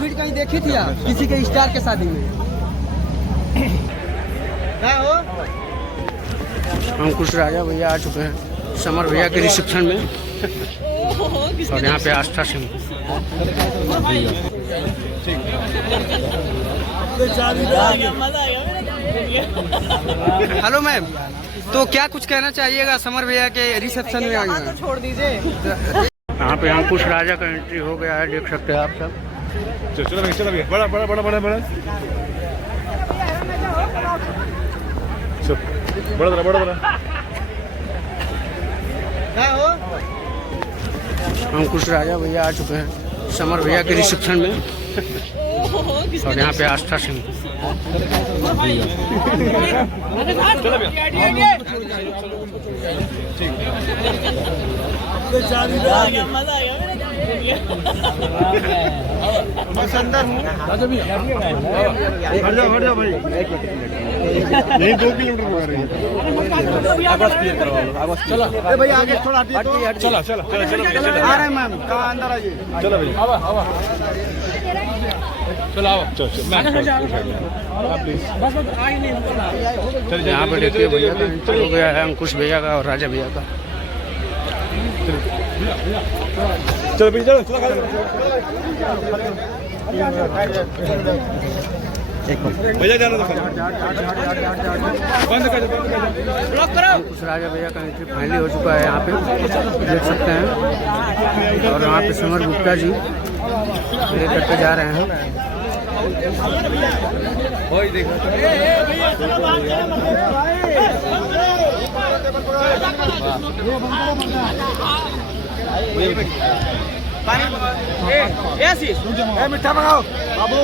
भीड़ कहीं देखी थी आप किसी के स्टार के शादी में? अंकुश राजा भैया आ चुके हैं समर भैया के रिसेप्शन में और यहाँ पे आस्था सिंह। हेलो मैम, तो क्या कुछ कहना चाहिएगा समर भैया के रिसेप्शन में? आइए तो छोड़ दीजिए। यहाँ पे अंकुश राजा का एंट्री हो गया है, देख सकते हैं आप सब। चलो भैया बड़ा बड़ा बड़ा बड़ा बड़ा बड़ा बड़ा बड़ा अंकुश राजा भैया आ चुके हैं समर भैया के रिसेप्शन में और यहाँ पे आस्था सिंह। हट जाओ भाई, नहीं 2 किलोमीटर हो रही है। चलो भाई आगे थोड़ा चलो आ रहे हैं मैम, कहाँ अंदर आइए। चलो भाई चलो आओ प्लीज। यहाँ पे देखिए भैया का एंट्री हो गया है, अंकुश भैया का और राजा भैया का। चलो भैया चलो भैया जाना बंद कर अंकुश राजा भैया का एंट्री फाइनली हो चुका है, यहाँ पे देख सकते हैं। और यहाँ पे समर गुप्ता जी ये करके जा रहे हैं। मीठा मंगाओ बाबू।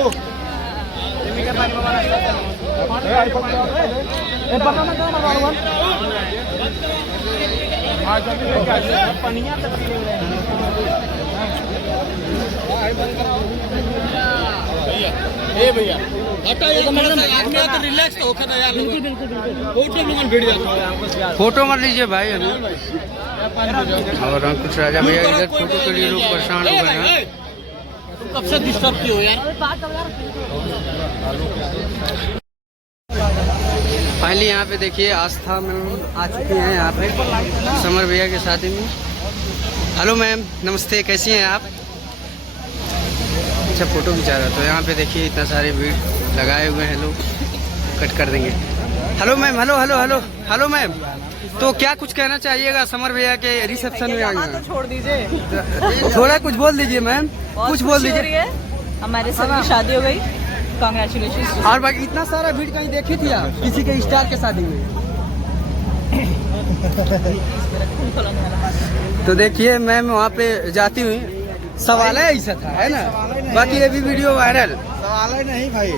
भैया रिलैक्स तो फोटो मत लीजिए भाई अभी। और अंकुश राजा भैया इधर फोटो के लिए लोग परेशान हो गए हैं। कब से डिस्टर्ब की हो यार। फाइनली यहाँ पे देखिए आस्था मैम आ चुकी हैं यहाँ पे समर भैया के शादी में। हेलो मैम, नमस्ते, कैसी हैं आप? अच्छा फोटो खिंचा रहा, तो यहाँ पे देखिए इतना सारे भीड़ लगाए हुए हैं लोग, कट कर देंगे। Hello ma'am, hello hello hello hello ma'am, तो क्या कुछ कहना चाहिएगा समर भैया के रिसेप्शन में? आइए तो छोड़ दीजिए, थोड़ा कुछ बोल दीजिए मैम, कुछ बोल दीजिए। हमारे सर की शादी हो गई, कांग्रेचुलेशन। और बाकी इतना सारा भीड़ कहीं देखी थी आप किसी के स्टार के शादी में? तो देखिए मैम वहाँ पे जाती हुई सवाल है ऐसा था, है ना? बाकी ये भी वीडियो वायरल सवाल ही नहीं भाई।